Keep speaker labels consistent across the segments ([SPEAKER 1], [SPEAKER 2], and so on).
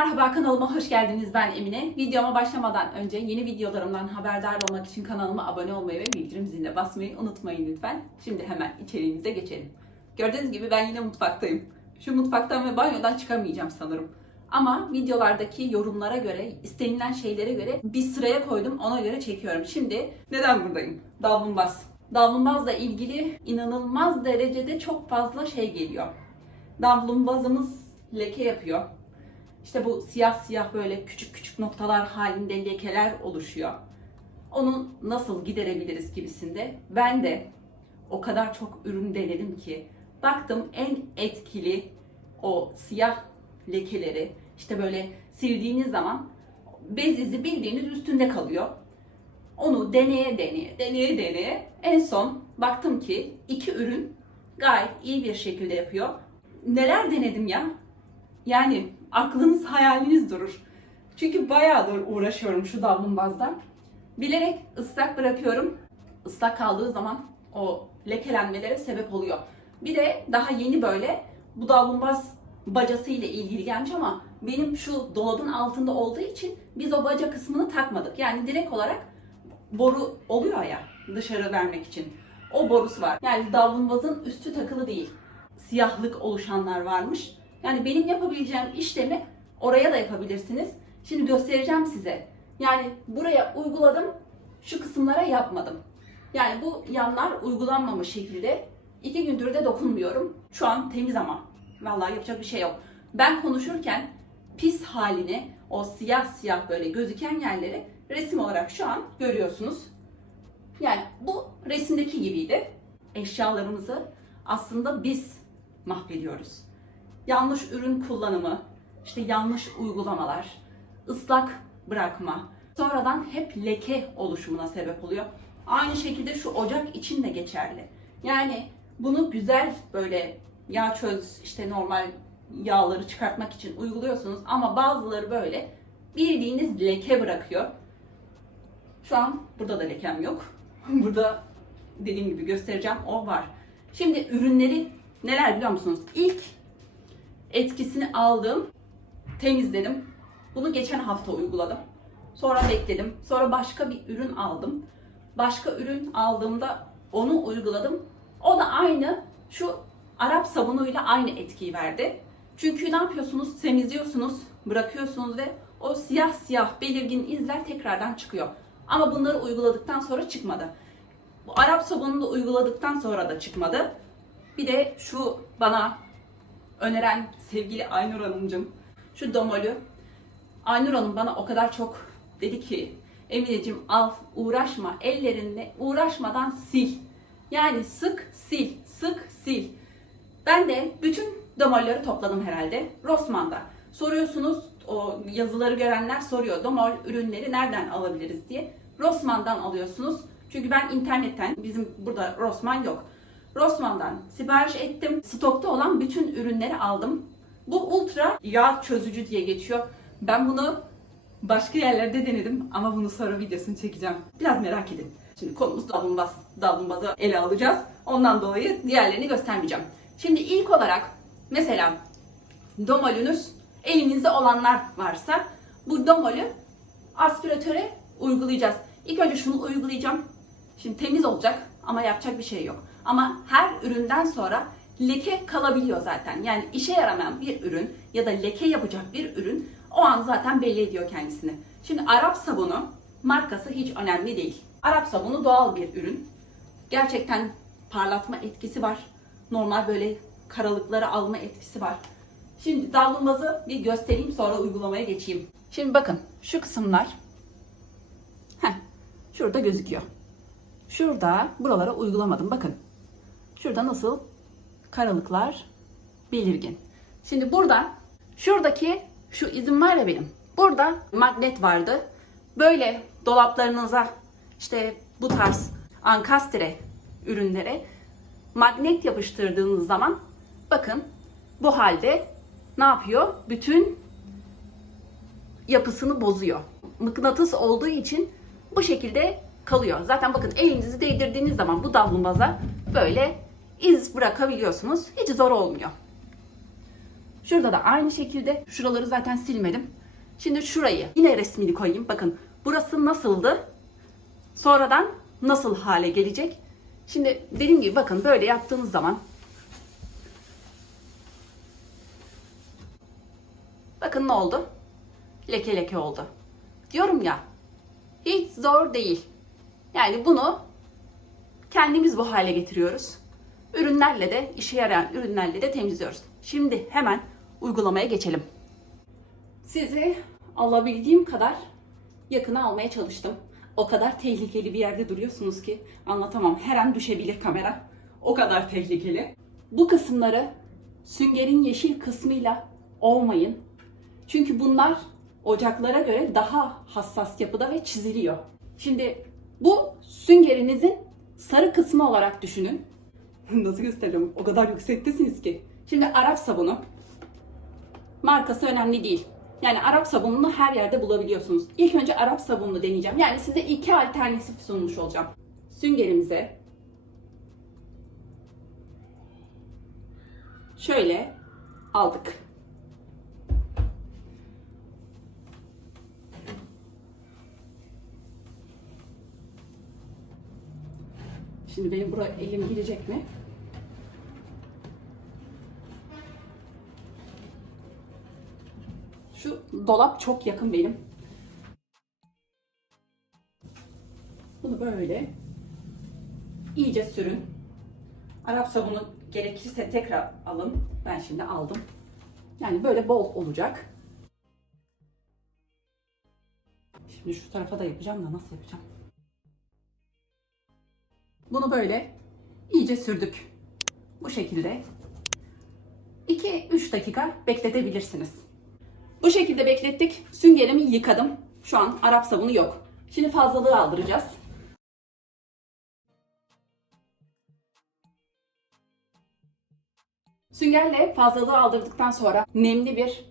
[SPEAKER 1] merhaba kanalıma hoş geldiniz ben Emine. Videoma başlamadan önce yeni videolarımdan haberdar olmak için kanalıma abone olmayı ve bildirim ziline basmayı unutmayın lütfen. Şimdi hemen içeriğimize geçelim. Gördüğünüz gibi ben yine mutfaktayım. Şu mutfaktan ve banyodan çıkamayacağım sanırım. Ama videolardaki yorumlara göre, istenilen şeylere göre bir sıraya koydum ona göre çekiyorum. Şimdi neden buradayım? Davlumbaz. Davlumbazla ilgili inanılmaz derecede çok fazla şey geliyor. Davlumbazımız leke yapıyor. İşte bu siyah siyah böyle küçük küçük noktalar halinde lekeler oluşuyor. Onu nasıl giderebiliriz gibisinde. Ben de o kadar çok ürün denedim ki baktım en etkili o siyah lekeleri işte böyle sildiğiniz zaman bez izi bildiğiniz üstünde kalıyor. Onu deneye deneye deneye deneye en son baktım ki iki ürün gayet iyi bir şekilde yapıyor. Neler denedim ya? Yani aklınız hayaliniz durur. Çünkü bayağıdır uğraşıyorum şu davlumbazda. Bilerek ıslak bırakıyorum. Islak kaldığı zaman o lekelenmelere sebep oluyor. Bir de daha yeni böyle bu davlumbaz bacası ile ilgili gelmiş ama benim şu dolabın altında olduğu için biz o baca kısmını takmadık. Yani direkt olarak boru oluyor ya dışarı vermek için. O borusu var. Yani davlumbazın üstü takılı değil. Siyahlık oluşanlar varmış. Yani benim yapabileceğim işlemi oraya da yapabilirsiniz. Şimdi göstereceğim size. Yani buraya uyguladım, şu kısımlara yapmadım. Yani bu yanlar uygulanmamış şekilde. iki gündür de dokunmuyorum. Şu an temiz ama. Vallahi yapacak bir şey yok. Ben konuşurken pis halini, o siyah siyah böyle gözüken yerleri resim olarak şu an görüyorsunuz. Yani bu resimdeki gibiydi. Eşyalarımızı aslında biz mahvediyoruz. Yanlış ürün kullanımı, işte yanlış uygulamalar, ıslak bırakma, sonradan hep leke oluşumuna sebep oluyor. Aynı şekilde şu ocak için de geçerli. Yani bunu güzel böyle yağ çöz, işte normal yağları çıkartmak için uyguluyorsunuz ama bazıları böyle bildiğiniz leke bırakıyor. Şu an burada da lekem yok. burada dediğim gibi göstereceğim o var. Şimdi ürünleri neler biliyor musunuz? İlk etkisini aldım, temizledim. Bunu geçen hafta uyguladım. Sonra bekledim. Sonra başka bir ürün aldım. Başka ürün aldığımda onu uyguladım. O da aynı şu Arap sabunuyla aynı etkiyi verdi. Çünkü ne yapıyorsunuz? Temizliyorsunuz, bırakıyorsunuz ve o siyah siyah belirgin izler tekrardan çıkıyor. Ama bunları uyguladıktan sonra çıkmadı. Bu Arap sabununu da uyguladıktan sonra da çıkmadı. Bir de şu bana öneren sevgili Aynur Hanımcığım şu domolü Aynur Hanım bana o kadar çok dedi ki Emineciğim al uğraşma ellerinle uğraşmadan sil. Yani sık sil, sık sil. Ben de bütün domolleri topladım herhalde. Rossmann'da. Soruyorsunuz o yazıları görenler soruyor domol ürünleri nereden alabiliriz diye. Rossmann'dan alıyorsunuz. Çünkü ben internetten bizim burada Rossmann yok. Rossmann'dan sipariş ettim. Stokta olan bütün ürünleri aldım. Bu ultra yağ çözücü diye geçiyor. Ben bunu başka yerlerde denedim ama bunu sonra videosunu çekeceğim. Biraz merak edin. Şimdi konumuz davlumbaz. Davlumbazı ele alacağız. Ondan dolayı diğerlerini göstermeyeceğim. Şimdi ilk olarak mesela domolünüz elinizde olanlar varsa bu domolü aspiratöre uygulayacağız. İlk önce şunu uygulayacağım. Şimdi temiz olacak ama yapacak bir şey yok. Ama her üründen sonra leke kalabiliyor zaten. Yani işe yaramayan bir ürün ya da leke yapacak bir ürün o an zaten belli ediyor kendisini. Şimdi Arap sabunu markası hiç önemli değil. Arap sabunu doğal bir ürün. Gerçekten parlatma etkisi var. Normal böyle karalıkları alma etkisi var. Şimdi davlumbazı bir göstereyim sonra uygulamaya geçeyim. Şimdi bakın şu kısımlar Heh, şurada gözüküyor. Şurada buralara uygulamadım. Bakın. Şurada nasıl karalıklar belirgin. Şimdi burada şuradaki şu izim var ya benim. Burada magnet vardı. Böyle dolaplarınıza işte bu tarz ankastre ürünlere magnet yapıştırdığınız zaman bakın bu halde ne yapıyor? Bütün yapısını bozuyor. Mıknatıs olduğu için bu şekilde kalıyor. Zaten bakın elinizi değdirdiğiniz zaman bu davlumbaza böyle iz bırakabiliyorsunuz. Hiç zor olmuyor. Şurada da aynı şekilde. Şuraları zaten silmedim. Şimdi şurayı yine resmini koyayım. Bakın burası nasıldı? Sonradan nasıl hale gelecek? Şimdi dediğim gibi bakın böyle yaptığınız zaman bakın ne oldu? Leke leke oldu. Diyorum ya hiç zor değil. Yani bunu kendimiz bu hale getiriyoruz. Ürünlerle de işe yarayan ürünlerle de temizliyoruz. Şimdi hemen uygulamaya geçelim. Sizi alabildiğim kadar yakına almaya çalıştım. O kadar tehlikeli bir yerde duruyorsunuz ki anlatamam. Her an düşebilir kamera. O kadar tehlikeli. Bu kısımları süngerin yeşil kısmıyla ovmayın. Çünkü bunlar ocaklara göre daha hassas yapıda ve çiziliyor. Şimdi bu süngerinizin sarı kısmı olarak düşünün. Nasıl göstereceğim? O kadar yüksektesiniz ki. Şimdi Arap sabunu. Markası önemli değil. Yani Arap sabununu her yerde bulabiliyorsunuz. İlk önce Arap sabununu deneyeceğim. Yani size iki alternatif sunmuş olacağım. Süngerimize şöyle aldık. Şimdi benim buraya elim girecek mi? Dolap çok yakın benim. Bunu böyle iyice sürün. Arap sabunu gerekirse tekrar alın. Ben şimdi aldım. Yani böyle bol olacak. Şimdi şu tarafa da yapacağım da nasıl yapacağım? Bunu böyle iyice sürdük. Bu şekilde 2-3 dakika bekletebilirsiniz. Bu şekilde beklettik. Süngerimi yıkadım. Şu an Arap sabunu yok. Şimdi fazlalığı aldıracağız. Süngerle fazlalığı aldırdıktan sonra nemli bir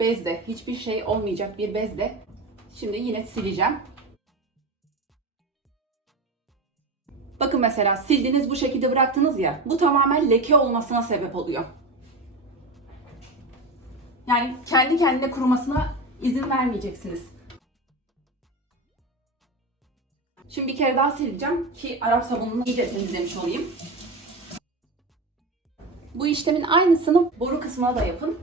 [SPEAKER 1] bezle, hiçbir şey olmayacak bir bezle şimdi yine sileceğim. Bakın mesela sildiniz bu şekilde bıraktınız ya. Bu tamamen leke olmasına sebep oluyor. Yani kendi kendine kurumasına izin vermeyeceksiniz. Şimdi bir kere daha sileceğim ki Arap sabununu iyice temizlemiş olayım. Bu işlemin aynısını boru kısmına da yapın.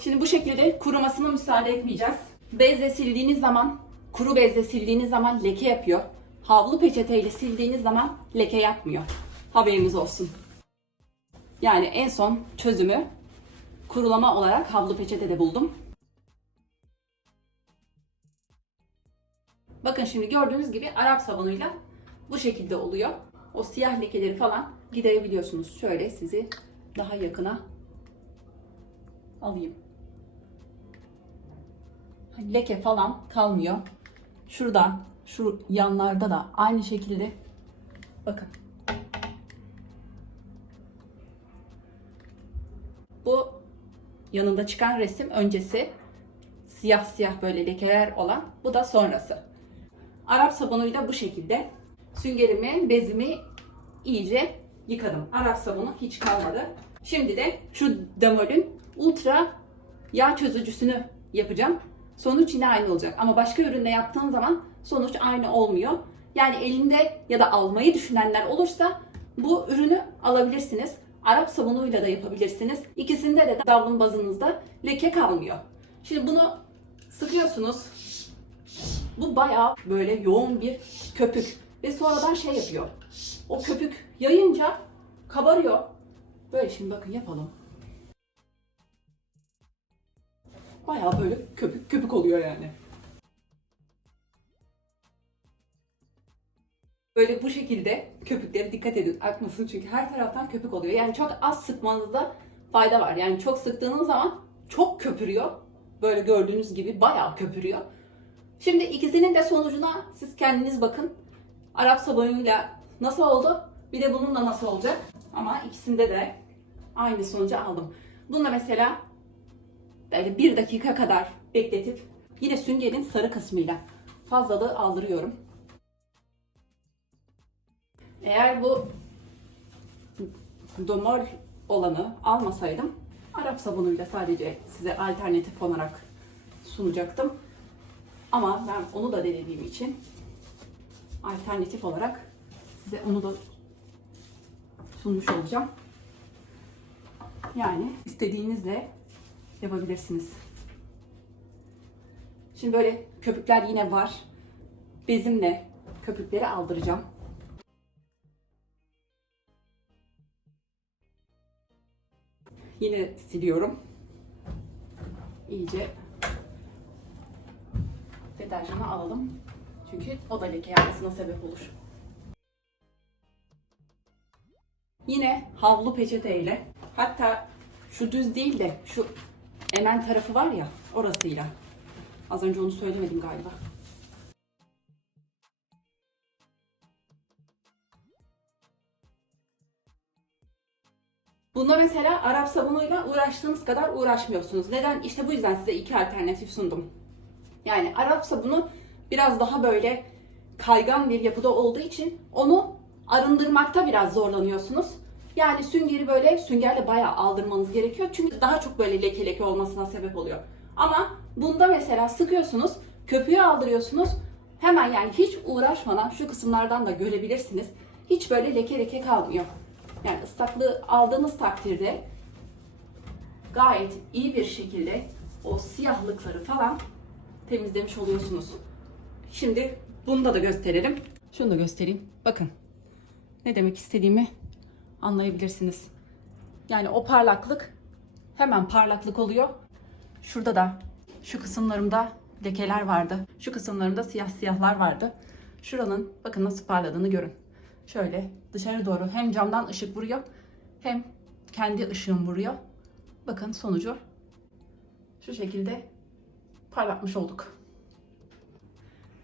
[SPEAKER 1] Şimdi bu şekilde kurumasına müsaade etmeyeceğiz. Bezle sildiğiniz zaman, kuru bezle sildiğiniz zaman leke yapıyor. Havlu peçeteyle sildiğiniz zaman leke yapmıyor. Haberiniz olsun. Yani en son çözümü kurulama olarak havlu peçetede buldum. Bakın şimdi gördüğünüz gibi Arap sabunuyla bu şekilde oluyor. O siyah lekeleri falan giderebiliyorsunuz. Şöyle sizi daha yakına alayım. Leke falan kalmıyor. Şurada, şu yanlarda da aynı şekilde bakın. Yanında çıkan resim öncesi siyah siyah böyle lekeler olan bu da sonrası. Arap sabunuyla bu şekilde süngerimi, bezimi iyice yıkadım. Arap sabunu hiç kalmadı. Şimdi de şu Demol'ün ultra yağ çözücüsünü yapacağım. Sonuç yine aynı olacak. Ama başka ürünle yaptığın zaman sonuç aynı olmuyor. Yani elinde ya da almayı düşünenler olursa bu ürünü alabilirsiniz. Arap sabunuyla da yapabilirsiniz. İkisinde de davlun bazınızda leke kalmıyor. Şimdi bunu sıkıyorsunuz. Bu bayağı böyle yoğun bir köpük. Ve sonradan şey yapıyor. O köpük yayınca kabarıyor. Böyle şimdi bakın yapalım. Bayağı böyle köpük köpük oluyor yani. Böyle bu şekilde köpüklere dikkat edin akmasın çünkü her taraftan köpük oluyor. Yani çok az sıkmanızda fayda var. Yani çok sıktığınız zaman çok köpürüyor. Böyle gördüğünüz gibi bayağı köpürüyor. Şimdi ikisinin de sonucuna siz kendiniz bakın. Arap sabunuyla nasıl oldu? Bir de bununla nasıl olacak? Ama ikisinde de aynı sonucu aldım. Bununla mesela böyle bir dakika kadar bekletip yine süngerin sarı kısmıyla fazlalığı aldırıyorum. Eğer bu domol olanı almasaydım Arap sabunuyla sadece size alternatif olarak sunacaktım. Ama ben onu da denediğim için alternatif olarak size onu da sunmuş olacağım. Yani istediğinizle yapabilirsiniz. Şimdi böyle köpükler yine var. Bezimle köpükleri aldıracağım. Yine siliyorum. İyice deterjanı alalım. Çünkü o da leke yapmasına sebep olur. Yine havlu peçeteyle hatta şu düz değil de şu emen tarafı var ya orasıyla. Az önce onu söylemedim galiba. Mesela Arap sabunuyla uğraştığınız kadar uğraşmıyorsunuz. Neden? İşte bu yüzden size iki alternatif sundum. Yani Arap sabunu biraz daha böyle kaygan bir yapıda olduğu için onu arındırmakta biraz zorlanıyorsunuz. Yani süngeri böyle süngerle bayağı aldırmanız gerekiyor. Çünkü daha çok böyle leke leke olmasına sebep oluyor. Ama bunda mesela sıkıyorsunuz, köpüğü aldırıyorsunuz. Hemen yani hiç uğraşmadan şu kısımlardan da görebilirsiniz. Hiç böyle leke leke kalmıyor. Yani ıslaklığı aldığınız takdirde gayet iyi bir şekilde o siyahlıkları falan temizlemiş oluyorsunuz. Şimdi bunu da, da gösterelim. Şunu da göstereyim. Bakın. Ne demek istediğimi anlayabilirsiniz. Yani o parlaklık hemen parlaklık oluyor. Şurada da şu kısımlarımda lekeler vardı. Şu kısımlarımda siyah siyahlar vardı. Şuranın bakın nasıl parladığını görün. Şöyle dışarı doğru hem camdan ışık vuruyor hem kendi ışığım vuruyor. Bakın sonucu şu şekilde parlatmış olduk.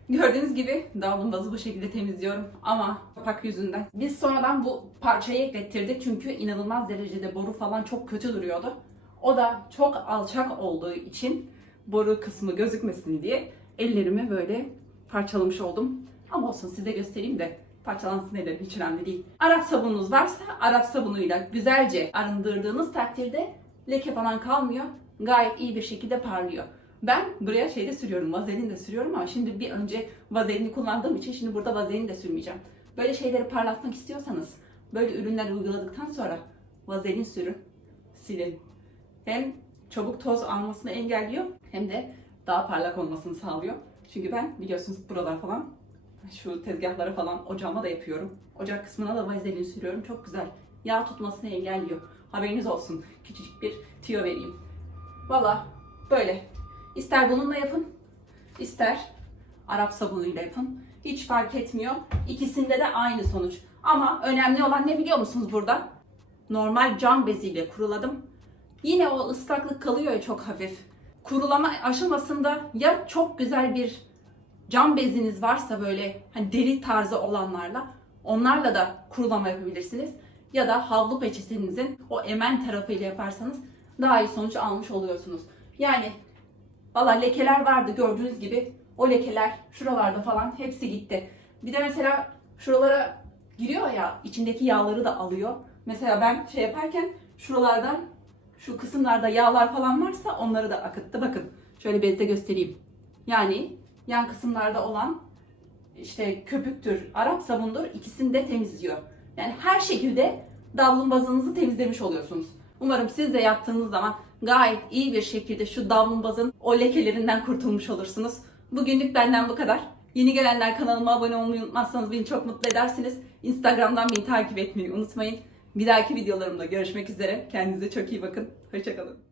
[SPEAKER 1] Gördüğünüz gibi davlumbazı bu şekilde temizliyorum ama kapak yüzünden. Biz sonradan bu parçayı eklettirdik çünkü inanılmaz derecede boru falan çok kötü duruyordu. O da çok alçak olduğu için boru kısmı gözükmesin diye ellerimi böyle parçalamış oldum. Ama olsun size göstereyim de parçalansın ellerim hiç önemli değil. Arap sabununuz varsa Arap sabunuyla güzelce arındırdığınız takdirde leke falan kalmıyor. Gayet iyi bir şekilde parlıyor. Ben buraya şeyde sürüyorum, vazelin de sürüyorum ama şimdi bir önce vazelini kullandığım için şimdi burada vazelini de sürmeyeceğim. Böyle şeyleri parlatmak istiyorsanız böyle ürünler uyguladıktan sonra vazelin sürün, silin. Hem çabuk toz almasını engelliyor hem de daha parlak olmasını sağlıyor. Çünkü ben biliyorsunuz buralar falan şu tezgahlara falan ocağıma da yapıyorum. Ocak kısmına da vazelin sürüyorum. Çok güzel. Yağ tutmasını engelliyor. Haberiniz olsun. Küçücük bir tüyo vereyim. Valla böyle. İster bununla yapın, ister Arap sabunuyla yapın. Hiç fark etmiyor. İkisinde de aynı sonuç. Ama önemli olan ne biliyor musunuz burada? Normal cam beziyle kuruladım. Yine o ıslaklık kalıyor ya çok hafif. Kurulama aşamasında ya çok güzel bir cam beziniz varsa böyle hani deri tarzı olanlarla onlarla da kurulama yapabilirsiniz. Ya da havlu peçetenizin o emen tarafıyla yaparsanız daha iyi sonuç almış oluyorsunuz. Yani valla lekeler vardı gördüğünüz gibi. O lekeler şuralarda falan hepsi gitti. Bir de mesela şuralara giriyor ya içindeki yağları da alıyor. Mesela ben şey yaparken şuralardan şu kısımlarda yağlar falan varsa onları da akıttı. Bakın şöyle bezde göstereyim. Yani yan kısımlarda olan işte köpüktür, Arap sabundur ikisini de temizliyor. Yani her şekilde davlumbazınızı temizlemiş oluyorsunuz. Umarım siz de yaptığınız zaman gayet iyi bir şekilde şu davlumbazın o lekelerinden kurtulmuş olursunuz. Bugünlük benden bu kadar. Yeni gelenler kanalıma abone olmayı unutmazsanız beni çok mutlu edersiniz. Instagram'dan beni takip etmeyi unutmayın. Bir dahaki videolarımda görüşmek üzere. Kendinize çok iyi bakın. Hoşçakalın.